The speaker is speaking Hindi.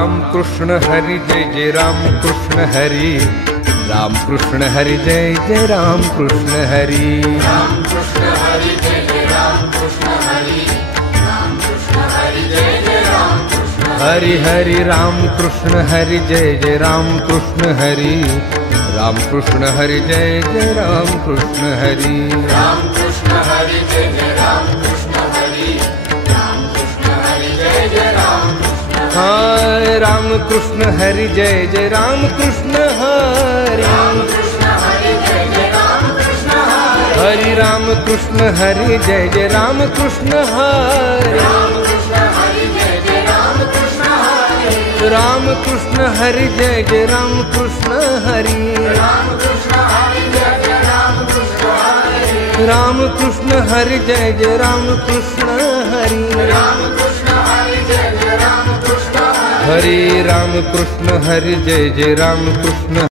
राम कृष्ण हरि जय जय राम कृष्ण हरि, राम कृष्ण हरि जय जय राम कृष्ण हरि, राम कृष्ण हरि जय जय राम कृष्ण हरि, राम कृष्ण हरि जय जय राम कृष्ण हरि हरि राम कृष्ण हरि जय जय राम कृष्ण हरि, राम कृष्ण हरि जय जय राम कृष्ण हरि, राम कृष्ण हरि जय जय राम कृष्ण हरि, राम कृष्ण हरि जय जय राम कृष्ण हाय राम कृष्ण हरि जय जय राम कृष्ण हरि, राम कृष्ण हरि जय जय राम कृष्ण हरि, हरि राम कृष्ण हरि जय जय राम कृष्ण हरि, राम कृष्ण हरि जय जय राम कृष्ण हरि, राम कृष्ण हरि जय जय राम कृष्ण हरि, राम कृष्ण हरि जय जय राम कृष्ण हरि, राम कृष्ण हरि जय जय राम कृष्ण हरि, राम कृष्ण हरि जय जय राम कृष्ण हरि, हरि राम कृष्ण हरि जय जय राम कृष्ण